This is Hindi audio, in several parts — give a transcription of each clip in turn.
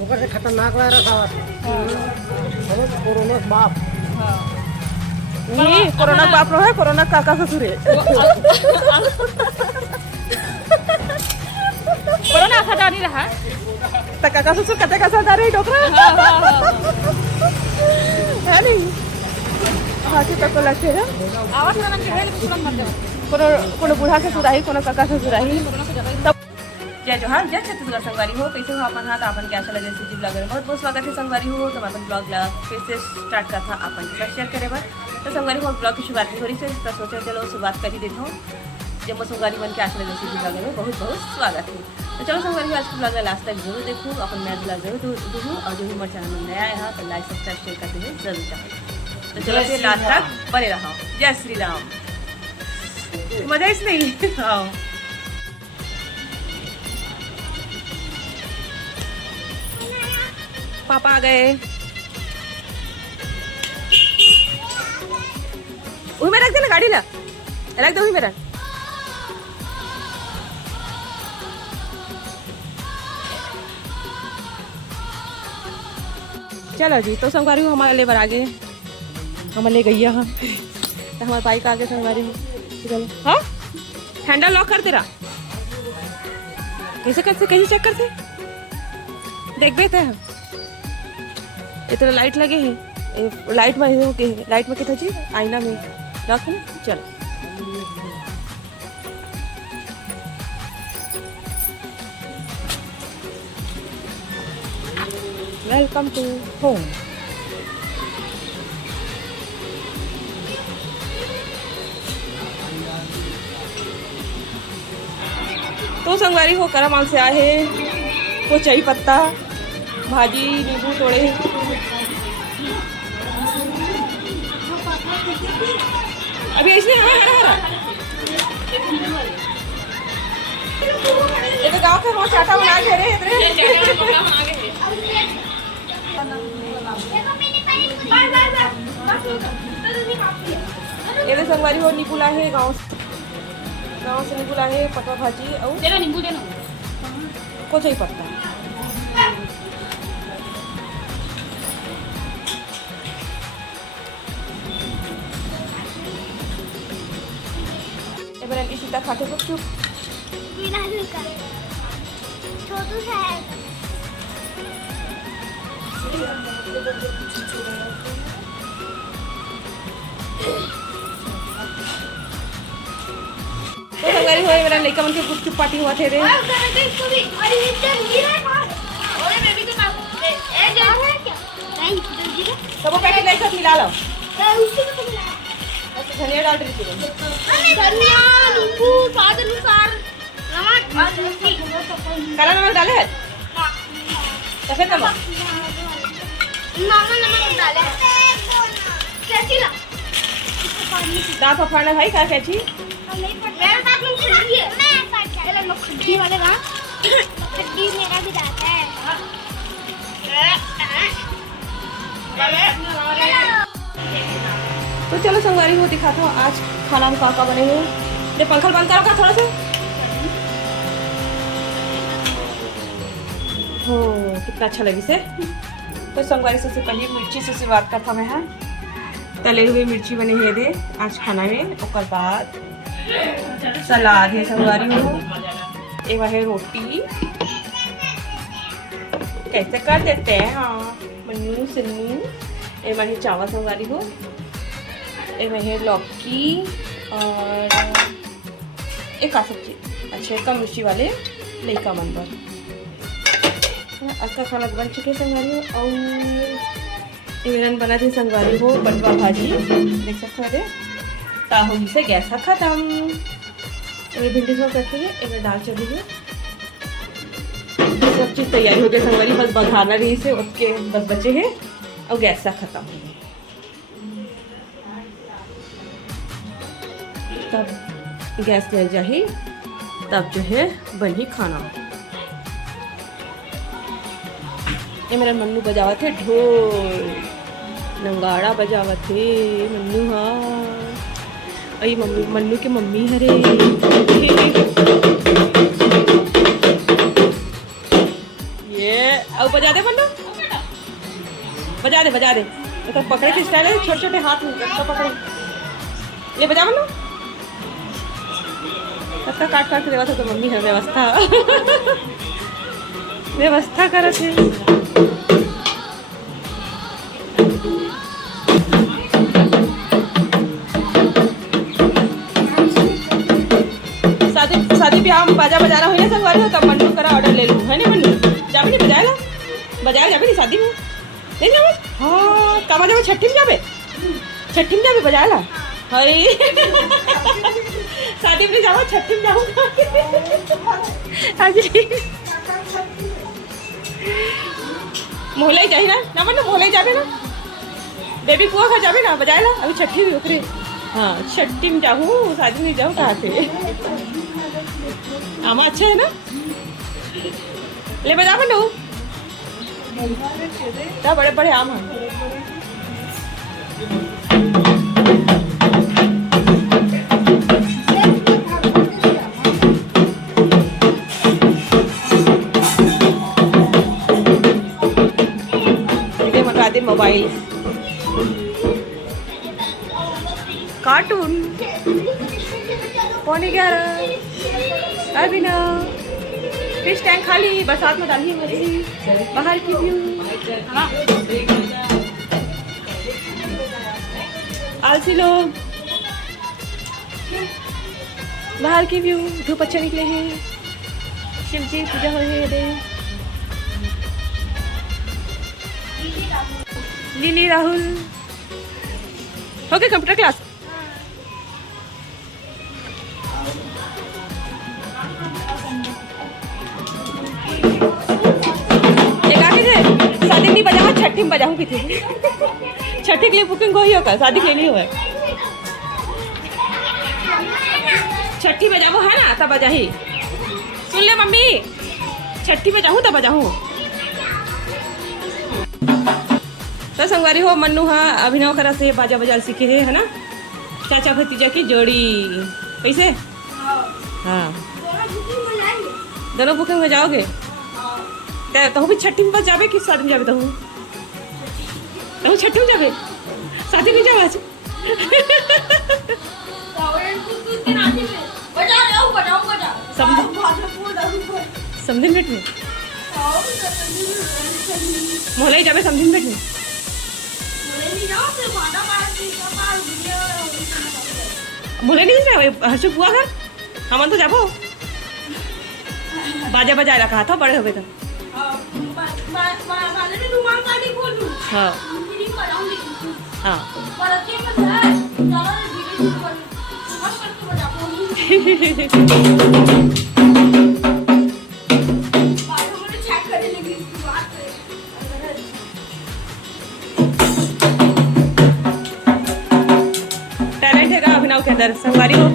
ऊपर से खतरनाक वायरस आवा कोरोना बाप नहीं कोरोना बाप रो है कोरोना काका ससुर है कोरोना खा नहीं रहा तो काका ससुर कते कसा जा रही डोकरा है नहीं हाथी तक को लगते है आवाज ना के हेल तुरंत मर जाओ कोनो बूढ़ा ससुर आई कोनो काका ससुर आई कोरोना से ज्यादा तब जय जोहार जय छत्तीसगढ़ संगवारी हो कैसे हो अपन हाथ अपन क्या अच्छा लगे सीजी ब्लॉग में बहुत बहुत स्वागत है संगवारी हो तो अपन ब्लॉग ला फिर से स्टार्ट का था अपन के साथ शेयर करे बार तो संगवारी हो ब्लॉग की शुरुआत हो रही से तो सोचा चलो शुरुआत कर ही देता हूँ जब मैं संगवारी बन के अच्छा लगे सीजी ब्लॉग में बहुत बहुत स्वागत है तो चलो संगवारी आज के ब्लॉग लास्ट तक जरूर देखूँ अपन नया ब्लॉग जरूर देखूँ और जो हमारे चैनल में नया है तो लाइक सब्सक्राइब शेयर करते हुए जरूर चाहें तो चलो फिर लास्ट तक बने रहो जय श्री राम मजा इसलिए हाँ पापा आ गए वही में रख देना गाड़ी ला रख दो वही में रख चलो जी तो संगवारी हो हमारे लेबर आगे हम ले गई है तो हमारे बाइक आगे संगवारी हो चलो हाँ हैंडल लॉक कर तेरा कैसे चेक करते देख बेते हैं इतना लाइट लगे हैं लाइट में हो के लाइट में कितना जी आईना में लॉक है चलो वेलकम टू होम तो संगवारी हो करा माल से आए वो चाई पत्ता भाजी नींबू तोड़े अभी ऐसे ये तो गांव के वहाँ चाटा बना के रे ये तो संगवारी हो निकुला है गांव से निकुला है पटवा भाजी और नींबू देना को चाहिए पत्ता एबरन इशिता खाते सब चुप छोटू है तो संगवारी हो मेरा लड़का मन के गुपचुप पार्टी हुआ थे रे सब पैकेट लाइक साथ मिला लो धनिया डाल रही थी काला नमक डाले है सफेद नमक दांत फफड़ना भाई क्या कैची मेरा भी दांत है तो चलो संगवारी हो दिखाता हूँ आज खाना में का बने हुए ये पंखल बंद करो का थोड़ा सा हो कितना अच्छा लगी से तो संगवारी से पहले मिर्ची से शुरुआत करता मैं हाँ तले हुए मिर्ची बने है दे आज खाना में और बाद सलाद है संगवारी हो एक है रोटी कैसे कर देते हैं हाँ मन्नू सिन्नू ए मैंने चावल संगवारी हो ए है लौकी और एक आ सब्जी अच्छे कम मिर्ची वाले लइका मन पर आज का खाना बन चुके संगवारी हो और इमरन बना थे संगवारी हो बटवा भाजी देख सकते हो ताहू से गैस खत्म ये भिंडी सब रखी है इन्हें दाल चली है सब चीज़ तैयारी हो गई संगवारी बस बघाना रही से उसके बस बचे हैं और गैस सा खत्म तब गैस ले जाही तब जो है बनी खाना ये मेरा मन्नू बजावा थे ढोल नंगाड़ा बजावा थे मन्नू हाँ अई मम्मी मन्नू के मम्मी हरे ये अब बजा दे बन्नू, बजा दे तो पकड़े के स्टाइल है, छोटे छोटे हाथ में तो पकड़े, ले बजा बन्नू। सबका काट काट के देवा था तो मम्मी है व्यवस्था करत है। शादी ब्याह में बाजा बजाना हो संगवारी हो तब मन्नू करा ऑर्डर ले लूँ है नहीं मन्नू, जाबे नहीं बजाया जाबे नहीं शादी में नहीं जाबे। हाँ कमा जाबे छठी में जाबे बजाया हई शादी में जाओ छठी में जाऊँगा। मोहल्ला ही चाहिए ना मन्नू, मोहल्ला ही जाबे ना, बेबी पुआ खा जाबे ना बजाया ला अभी छठी भी उतरे। हाँ छठी में जाऊँ शादी में जाऊँ कहाँ थे। आमा अच्छा है ना, ले बजा बन्नू, क्या बड़े बड़े आम हैं। ये मंगा दे मोबाइल, कार्टून 11:15 अभी ना, फिश टैंक खाली, बरसात में डाली मछली, बाहर की व्यू आलसी लोग, बाहर की व्यू, धूप अच्छे निकले हैं, शिव जी पूजा हो रही है। लिली राहुल हो गए कंप्यूटर क्लास, शादी नहीं बजा छठी में बजाऊँ किसी छठी के लिए बुकिंग हो ही होगा, शादी के लिए हुआ छठी बजाओ है ना तब बजा ही, सुन ले मम्मी छठी बजाऊँ तब बजाऊँ। तो संगवारी हो मन्नू हाँ अभिनव करा से बाजा बजाल सीखे है ना, चाचा भतीजा की जोड़ी कैसे। हाँ दोनों बुकिंग में जाओगे तो भी छठी में बस जाबे कि शादी में जाबे, तो छठी में जाबे शादी में जाओ आज। समझिन बेट में मोहल्ला ही जाबे, समझिन बेट में मोहल्ला नहीं जाए हर्षु बुआ घर हमन तो जाबो, बाजा बजाया कहा था बड़े हो गए तो। हाँ हाँ टैलेंट है अभिनव के अंदर, संगवारी हो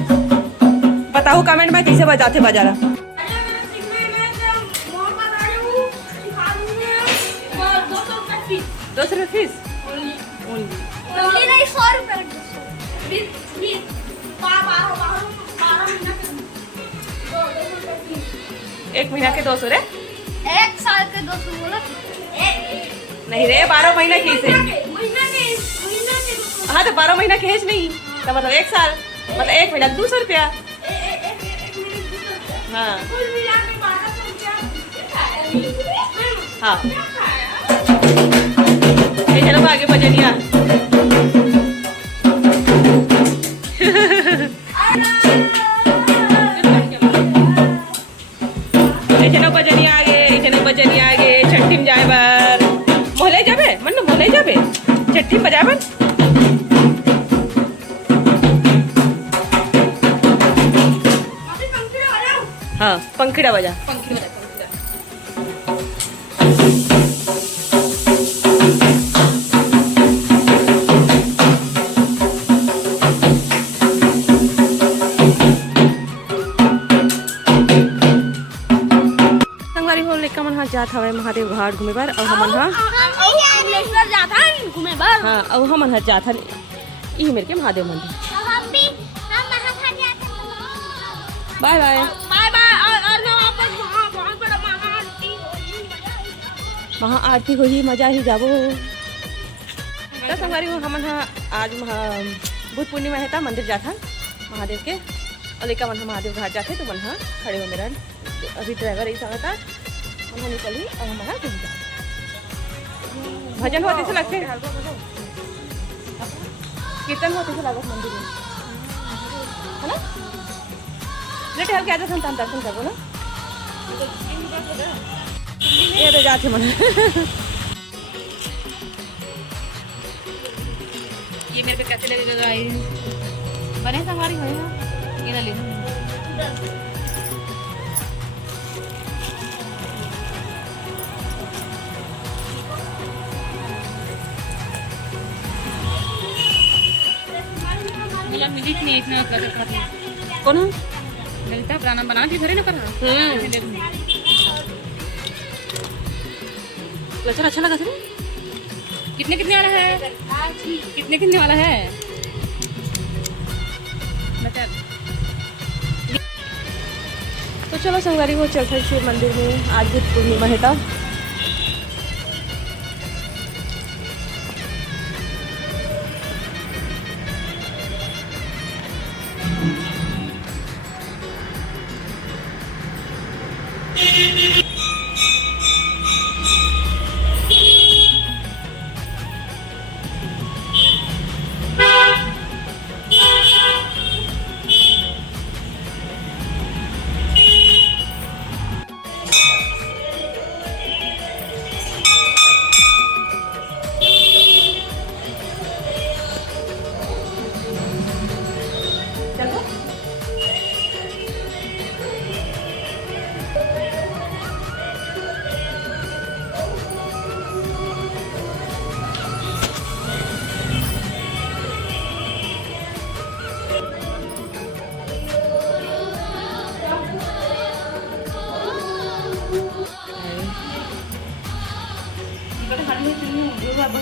बताओ कमेंट में कैसे बजाते बाजारा। 200 रुपये फीस ओनली नहीं 100 रुपये 1 महीना के 200 रे, 1 साल के 200 बोला नहीं रे 12 महीना की से। हाँ तो 12 महीना के हेज नहीं तो मतलब 1 साल मतलब 1 महीना 200 रुपया। हाँ हाँ चलो आगे भजनिया बजनिया आगे छठी में जाए बार मोहल्ले जाबे मन्नू, मोहल्ले जाबे छठी में बजाए बार। हाँ पंखीड़ा बजा, पंखीड़ा बजा। जात हवे महादेव घाट घूमे बार और हमन घूमे बार। हाँ और हमन जात हन ई मेरे के महादेव मंदिर। बाय बाय बाय बाय और वापस कहाँ आरती होही मजा ही जाबो। तो संगवारी हो हमन हा आज बुध पूर्णिमा है, मंदिर जाथा महादेव के और लेका मन महादेव घाट जाते तो मन हा खड़े हो मेरा अभी ड्राइवर ऐसा होता मन निकली और हमारा भजन होते से लगते कीर्तन होते से लागत मंदिर में है ना। लेट हल क्या था दर्शन करो ना ये तो जाते मन ये मेरे पे कैसे लगेगा गाइस? बने संगवारी हो ये ना ले मिला मिली नहीं इतना कर कौन ललिता प्राणा बना दी थोड़ी ना कर लचर अच्छा लगा था। कितने कितने वाला है? कितने कितने वाला है बता। तो चलो संगवारी वो चौथा शिव मंदिर में आज बुध पूर्णिमा है। तब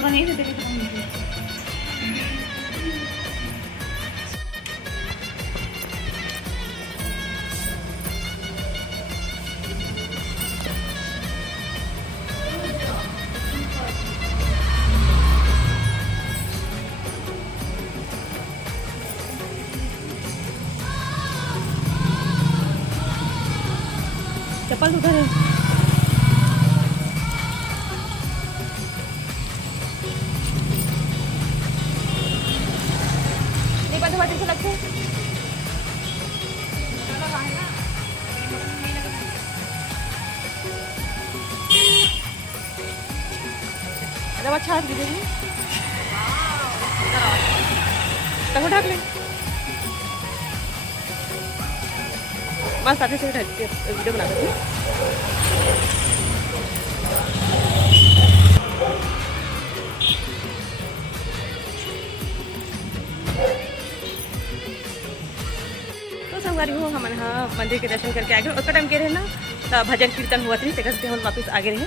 नहीं थे चप्पल उधर है। से लगते अरे अच्छा हाथ दीजिए तक ढक ले बस आते से ढक के वीडियो बना देती हूँ। संगवारी हो हम यहाँ मंदिर के दर्शन करके आ गए। उसका टाइम के रहे ना तो भजन कीर्तन हुआ थी से हम वापस आगे रहे।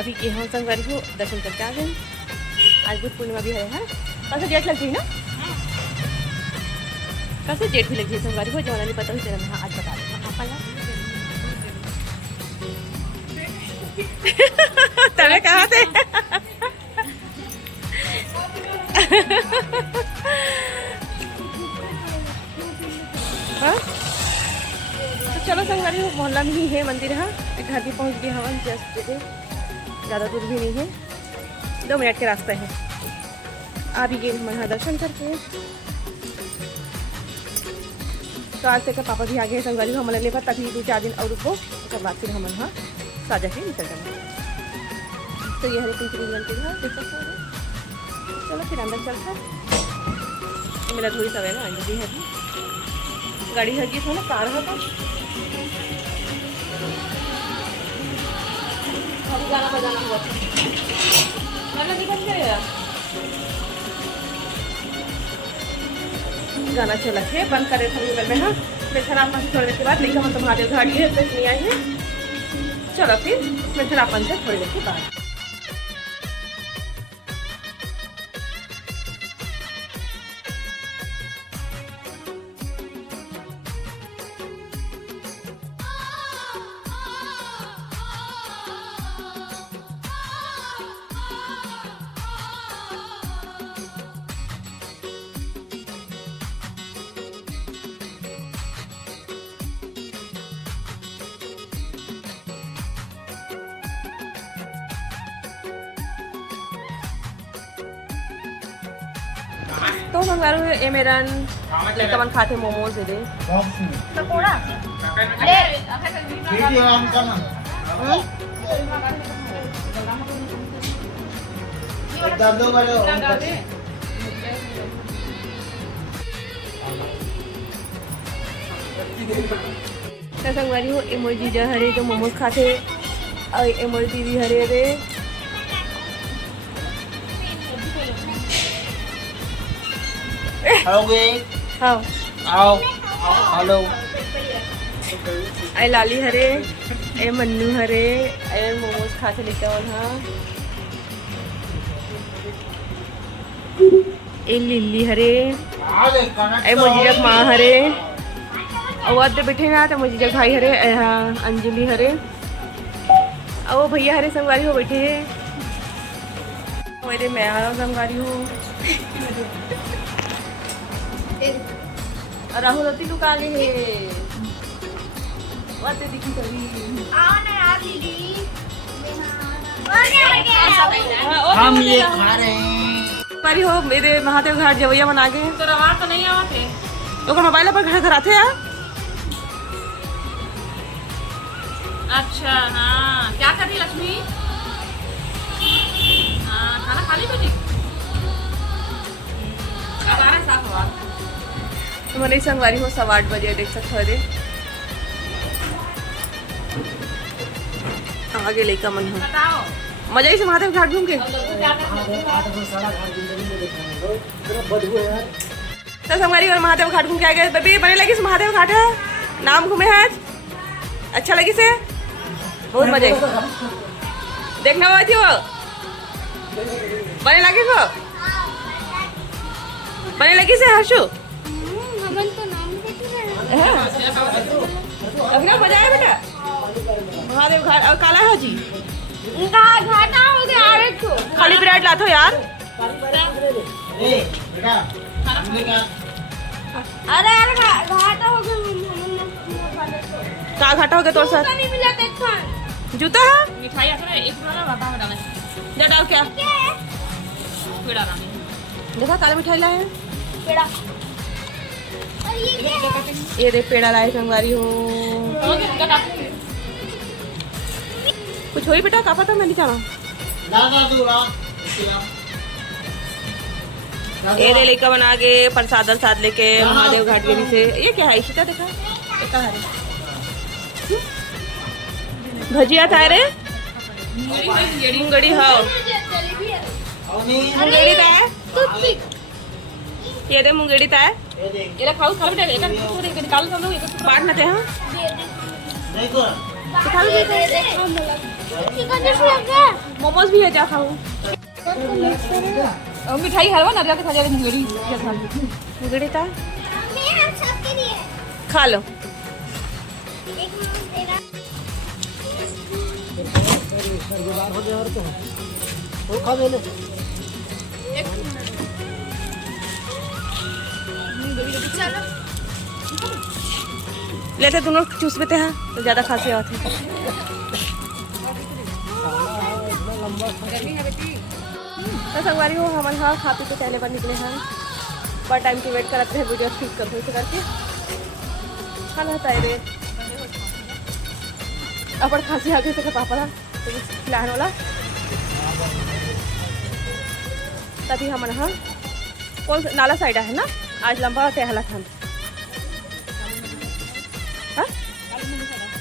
अभी के हम संगवारी हो दर्शन करके आ गए। आज बुध पूर्णिमा भी है कल से जेठ लगती है ना, कल से जेठ भी लगी है संगवारी हो। जवाना नहीं पता हुई तेरा आज बता तने कहाँ से हाँ? तो चलो संगवारी हो मोहल्ला में ही है मंदिर। हाँ घर भी पहुंच गए हम जस्ट ज़्यादा दूर भी नहीं है, 2 मिनट के रास्ता है। आ भी गए हम यहाँ दर्शन करके। तो आज से पापा भी आ गए संगवारी हो हमारे लेकर तभी 2-4 दिन और रुको उसके बाद फिर हम यहाँ साजा के निकल जाएंगे। तो ये हरे पिंक मंदिर है देख सकते हो। चलो फिर अंदर चलकर मेरा थोड़ी समय ना अंदर भी है गाड़ी है जी ना कार है तो गाना बजाना हुआ गाना निकल गया गाना चला है बंद करे थे में। हाँ फिर खराब मन थोड़ी देर के बाद लेकिन हम तो महादेव घाट गए तक नहीं आए हैं। चलो फिर खराब मन से थोड़ी देर के बाद तो संगवारी हो ए मेरन लड़का मन खाते मोमोज दे पकोड़ा तो संगवारी हो ए मोर जीजा हरे तो मोमोज खाते और ए मोर दीदी हरे रे हाँ हेलो ए लाली हरे ए मन्नू हरे ए मोमोज खाते लेके और हाँ ए लिल्ली हरे ए मोर जीजा माँ हरे और वो बैठे ना तो मुझे जग भाई हरे हाँ अंजलि हरे और वो भैया हरे संगवारी हो बैठे है मेरे मैं संगवारी हूँ और राहुल होती लुका ले है बातें दिखी कभी आओ ना यार दीदी हम ये खा रहे हैं। संगवारी हो मेरे महादेव घाट जवैया बना के तो रवा तो नहीं आवा थे तो मोबाइल पर घर आते यार अच्छा हाँ क्या कर रही लक्ष्मी हाँ खाना खा ली बेटी अब आ रहा साफ हुआ तुम्हारी संगवारी हो 8:15 बजे देख सकते हो आगे लेकर मन हो बताओ मजा ही से महादेव घाट घूम के तो संगवारी और महादेव घाट घूम के आ गए बेबी बने लगी से महादेव घाट है नाम घूमे है आज अच्छा लगी से बहुत मजा देखना हुआ थी वो बने लगी को बने लगी से हर्षु हमन तो नाम देते हैं अभी मजा आया बेटा महादेव घाट और काला है जी घाटा हो गया अरे तो खाली ब्रेड लातो यार अरे यार घाटा हो गया का घाटा हो गया तोर साथ नहीं मिला देखा जूता है मिठाई आता है एक वाला बाबा में डाला जा डाल क्या पेड़ा डाला देखा काला मिठाई लाए हैं पेड़ा और ये क्या है? ये देख पेड़ा लाए संगवारी हो कुछ हुई बेटा का पता मैं नहीं जाना ये दे लेकर बना के प्रसाद साथ लेके महादेव घाट गिरी से ये क्या है इशिता देखा ये क्या है भजिया था रे मुंगड़ी हाँ जलेबी है मुंगड़ी था ये दे मुंगड़ी था ये खाओ खा बेटा एक पूरे एक निकाल सब लोग एक बांट ना थे हाँ दे दे चिकन डिश लगा मोमोज भी है जा खाओ मिठाई हलवा ना लगा खा जा मुंगेरी मुंगड़ी था मैं हम सबके लिए खा लो एक तेरा चलो लेते दोनों चूस लेते हैं तो ज्यादा खांसी आती है तो संगवारी हो हम हाँ खा पी के पहले पर निकले हैं पर टाइम की वेट करते हैं वीडियो शूट करते हुए करके खाना होता है रे अपन खांसी आ गई तो पापा तो खिलाने वाला तभी हम हाँ कौन नाला साइड है ना आज लंबा होता है हलाखान हाँ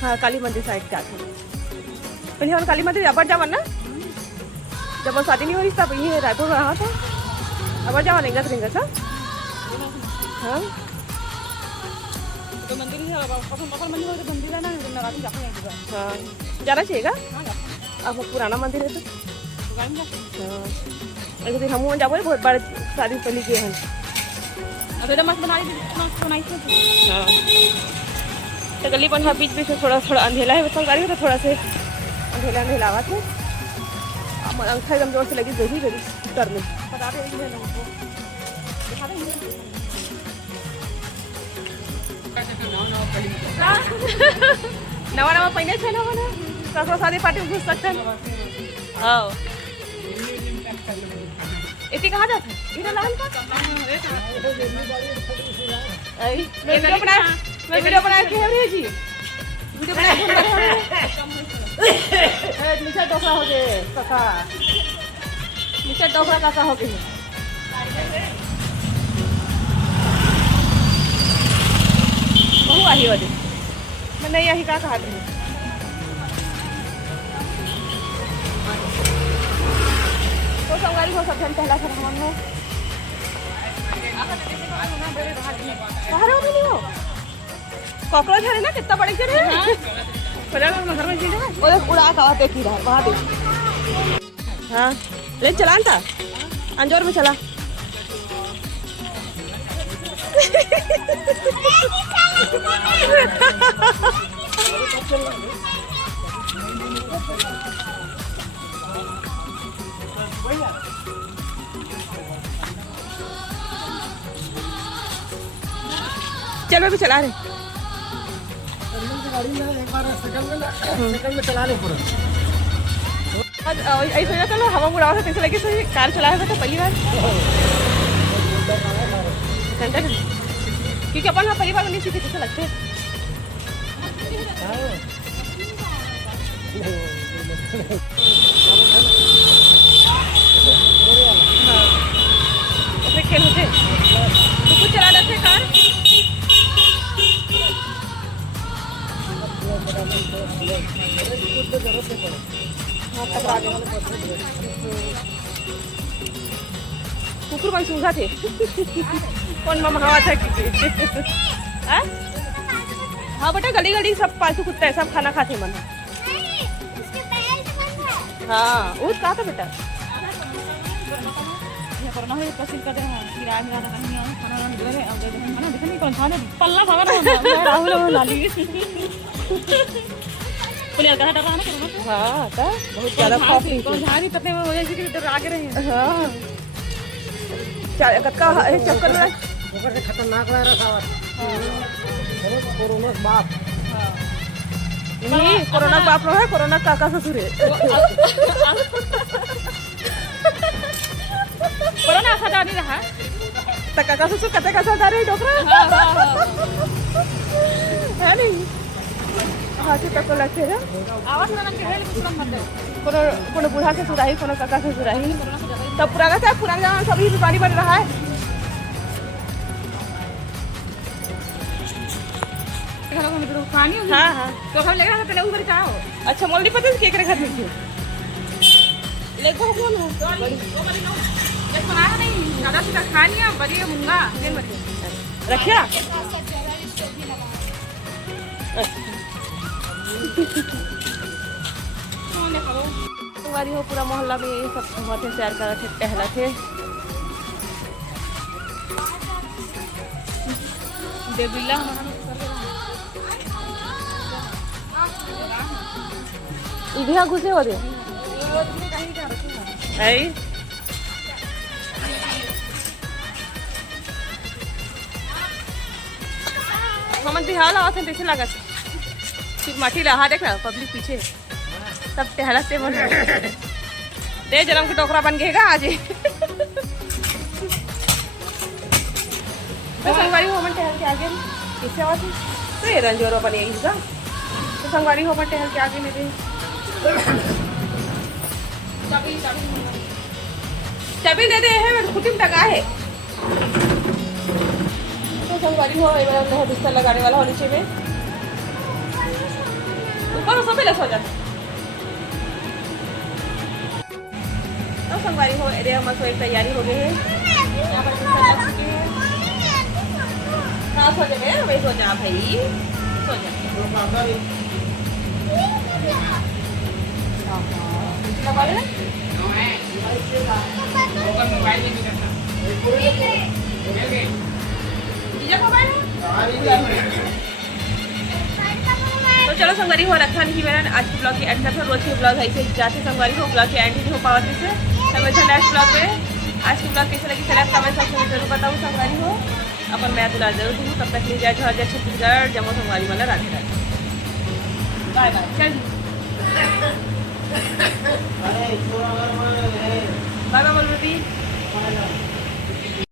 हाँ काली मंदिर साइड क्या था पहले हम काली मंदिर अबर जावन ना जब वो शादी नहीं हो रही तब ये रायपुर में रहा था अबर जावा रिंगत रिंगत हाँ तो मंदिर है मंदिर है मंदिर है ना लगाती जाते हैं हाँ जाना चाहिएगा अब पुराना मंदिर है तो दुकान जा हाँ एक दिन हम जाओ बहुत बड़े शादी पहले गए हैं अब एकदम मस्त बनाई थी हाँ तो गली पर बीच बीच में थोड़ा थोड़ा अंधेला है बस गाड़ी तो थोड़ा से अंधेला अंधेला आवा थे अंखा एकदम जोर से लगी गई गई डर में बता रहे हैं लोगों को दिखा देंगे नवा नवा पहले थे ना मैंने ससुर शादी पार्टी में घुस सकते हैं हाँ इतनी कहाँ जाता है इधर लाल का मैं वीडियो बना के है जी वीडियो बना के नीचे डोसा हो गए काका नीचे डोसा काका हो गए बहु आई वाली मैं नहीं यही का कहा थी तो संगवारी हो सबसे पहला सामान है बाहर हो नहीं हो कॉकरोच है ना कितना बड़े चढ़े घर में उड़ा का देख ही रहा है वहाँ देख हाँ ले चलान था अंजोर में चला चल मैं भी चला रहे गाड़ी में एक बार सेकंड में चला ले पूरा ऐसा जाता ना हवा उड़ा था कैसे लगे सही कार चलाया था पहली बार क्योंकि अपन हाँ पहली बार नहीं सीखे कैसे लगते ऐसे खेल होते तो कुछ चला रहे थे कार कुकुर बन सूंघा थे कौन मामा हवा था हाँ बेटा गली गली सब पालतू कुत्ता है सब खाना खाते मन हाँ वो कहा था बेटा कोरोना है पसीन का दे किराया मिला था नहीं खाना दे रहे अब दे खाना देखने नहीं कौन खाने पल्ला भागा ना राहुल लाली पुलिया का डब्बा ना कोरोना हाँ का बहुत ज्यादा कॉफी कौन झाड़ी पत्ते में हो जाए कि इधर आगे रहे हाँ कक्का चक्कर में ऊपर से खतरनाक लग रहा था कोरोना बाप नहीं कोरोना बाप रो है कोरोना काका ससुर है कोरोना ऐसा जानी रहा तो काका ससुर कते का साथ आ रहे डॉक्टर है नहीं हाँ से तक लगते है आवाज ना के हेल कुछ मत दे कोनो बूढ़ा के सुराही कोनो काका से सुराही तब पुराना से पुराना जमाना सभी बीमारी बन रहा है पानी हाँ हाँ तो हम लेगा तो पहले ऊपर जाओ अच्छा मोल नहीं पता के घर में क्यों लेको कौन हो ये बनाया नहीं दादा से खानिया बढ़िया मुंगा ये मत रखिया तुम्हारी हो पूरा मोहल्ला में ये सब घूमते सैर कर थे टहला थे देविला इधर घुसे हो दे है हम बिहार आवाज कैसे लगा सिर्फ माटी रहा देख रहा पब्लिक पीछे सब टहलते मन दे जन्म के टोकरा बन गएगा आज तो संगवारी हो मन टहल के आगे इससे आवाज तो ये रंजोरो बने इसका तो संगवारी हो मन टहल के आगे मेरे चाबी दे दे है मेरे कुटिम टका है तो संगवारी हो बिस्तर लगाने वाला हो नीचे में ऊपर सब पहले सो जा तो संगवारी हो अरे हम सोई तैयारी हो गई है यहाँ पर बिस्तर लग चुके हैं कहाँ सो जाए वही सो जा भाई सो जा लगा ले तो चलो संगवारी हो रखा नहीं मेरा आज की ब्लॉग की एंड करता रोज की ब्लॉग है इसे जाते संगवारी हो ब्लॉग की एंड नहीं हो पावा से समझे नेक्स्ट ब्लॉग में आज की ब्लॉग कैसे लगी चले कमेंट सेक्शन में जरूर बताऊँ संगवारी हो अपन मैं दुला जरूर दूँ तब तक ले जाए जो छत्तीसगढ़ जम्मू संगवारी वाला राधे राधे बाय बाय चल